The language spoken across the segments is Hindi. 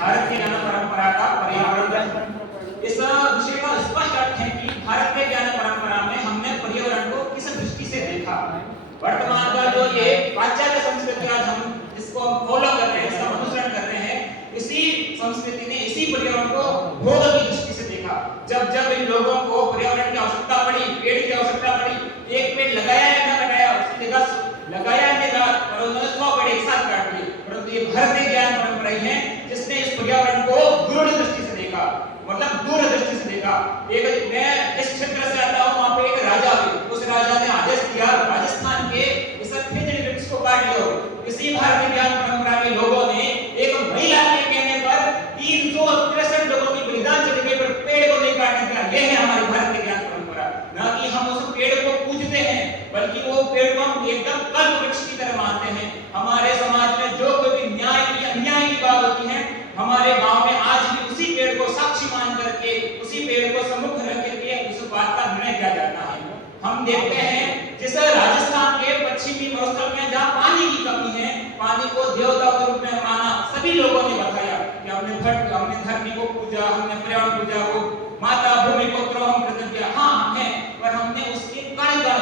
भारत की ज्ञान परंपरा का पर्यावरण। इस विषय का स्पष्ट अर्थ है कि भारत के ज्ञान परंपरा में हमने पर्यावरण को किस दृष्टि से देखा। वर्तमान का जो ये पाश्चात्य संस्कृति आज हम इसको फॉलो कर रहे हैं, इसका अनुसरण कर रहे हैं, इसी संस्कृति ने इसी पर्यावरण को भोग की दृष्टि से देखा। जब जब इन लोगों को पर्यावरण की आवश्यकता पड़ी, पेड़ की आवश्यकता पड़ी, एक पेड़ लगाया या न लगाया, उसकी जगह लगाया नहीं लगा, और उन्होंने 100 पेड़ एक साथ काट दिए। परंतु ये भारतीय ज्ञान परंपरा ही है जिसने इस पर्यावरण को दूर दृष्टि से देखा, मतलब दूर दृष्टि से देखा। एक मैं इस क्षेत्र से आता हूं, वहां पे एक राजा थे, उस राजा ने आदेश दिया राजस्थान के इस खेजड़ी वृक्ष को काट लो। इसी भारतीय ज्ञान परंपरा के लोगों ने एक महिला के कहने पर 363 लोगों की बलिदान चढ़ाई पर पेड़ को नहीं काटने दिया। यह है हमारी भारतीय ज्ञान परंपरा। ना कि हम उस पेड़ को पूजते हैं, बल्कि वो पेड़ को हम एकदम कल्प वृक्ष की तरह मानते हैं। हमारे समाज में जो कोई भी न्याय की अन्याय की बात होती है, हमारे गांव में आज भी उसी पेड़ को साक्षी मान करके, उसी पेड़ को सम्मुख रख करके उस बात का निर्णय किया जाता है। हम देखते हैं जिस राजस्थान के पश्चिमी मरुस्थल में जहां पानी की कमी है, पानी को देवता के रूप में माना, सभी लोगों ने बताया कि हमने धरती को पूजा, हमने पर्यावरण पूजा को, माता भूमि पुत्रो हम कृतज्ञ, हाँ हमने, पर हमने उसके कण कण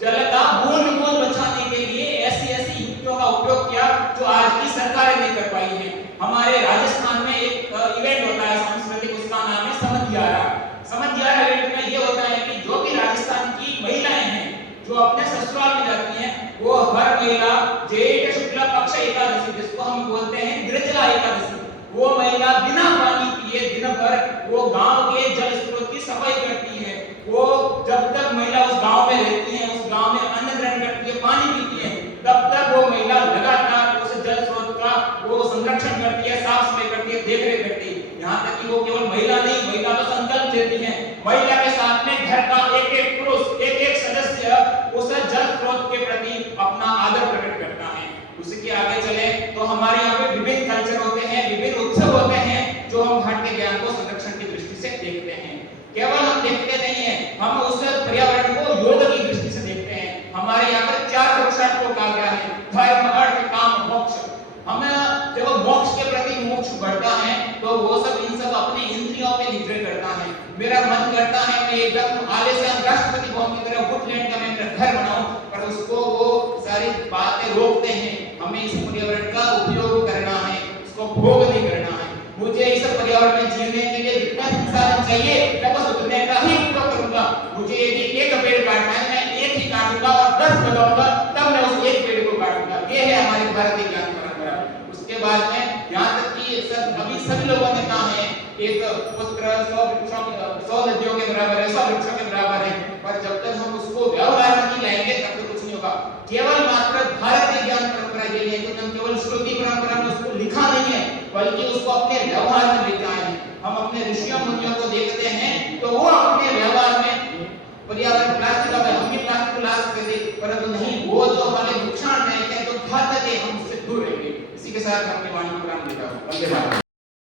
जल का बूंद बूंद बचाने के लिए ऐसी युक्तियों का उपयोग किया जो आज की सरकारें नहीं कर पाई है। हमारे राजस्थान में एक इवेंट होता है सांस्कृतिक, उसका नाम है समधियारा। समधियारा इवेंट में ये होता है कि जो भी राजस्थान की महिलाएं हैं जो अपने ससुराल में जाती हैं, वो हर महिला जेठ शुक्ल पक्ष एकादशी, जिसको हम बोलते हैं निर्जला एकादशी, वो महिला बिना पानी पिए दिन भर वो गांव के जल स्रोत की सफाई करती है। वो जब तक महिला उस गांव में रहती है, उस गांव में अन्न ग्रहण करती है, पानी पीती है, तब तक वो महिला लगातार उस जल स्रोत का वो संरक्षण करती है, साफ सफाई करती है, देखरेख करती है। यहाँ तक कि वो केवल महिला नहीं, महिला तो संकल्प लेती है, महिला के साथ में घर का एक एक पुरुष, एक एक सदस्य उस जल स्रोत के प्रति अपना आदर प्रकट करता है। उसके आगे चले तो हमारे यहाँ पे विभिन्न कल्चर होते हैं, विभिन्न उत्सव होते हैं जो हम भारतीय ज्ञान को संरक्षण की दृष्टि से देखते हैं। केवल हम देखते नहीं है, हम उस पर्यावरण को योग की दृष्टि से देखते हैं। हमारे यहाँ पर 4 पुरुषार्थ को कहा गया है, धर्म अर्थ काम मोक्ष। हमें जब मोक्ष के प्रति मोक्ष बढ़ता है तो वो सब इन सब अपने इंद्रियों पे निर्भर करता है। मेरा मन करता है मैं एकदम आलिशान राष्ट्रपति भवन की तरह वुडलैंड का मैं मेरा घर बनाऊं, पर उसको वो सारी बातें रोकते हैं। हमें इस पर्यावरण का उपयोग करना है, उसको भोग नहीं करना है। मुझे इस पर्यावरण में जीने के लिए जितना संसाधन चाहिए मैं बस उतने का ही उपयोग करूंगा। मुझे यदि एक पेड़ काटना है मैं एक ही काटूंगा और 10 लगाऊंगा, तब मैं उस एक पेड़ को काटूंगा। ये है हमारी भारतीय ज्ञान परंपरा। उसके बाद में यहाँ तक कि अभी सभी लोगों ने कहा है एक पुत्र 100 नदियों के बराबर है, 100 वृक्षों के बराबर है, पर जब तक हम उसको व्यवहार में नहीं लाएंगे तब तक कुछ नहीं होगा। केवल मात्र भारतीय ज्ञान परंपरा ये है कि हम केवल श्रुति परंपरा में उसको लिखा नहीं है, बल्कि उसको अपने व्यवहार में लेके आए हैं। हम अपने ऋषियों मुनियों को देखते हैं तो वो अपने व्यवहार में पर्यावरण प्लास्टिक का हम भी प्लास्टिक को ला सकते थे, परंतु नहीं, वो जो हमारे नुकसानदायक है, जो घातक है, हम उससे दूर रहेंगे। इसी के साथ अपनी वाणी को विराम देता हूं। वंदे मातरम।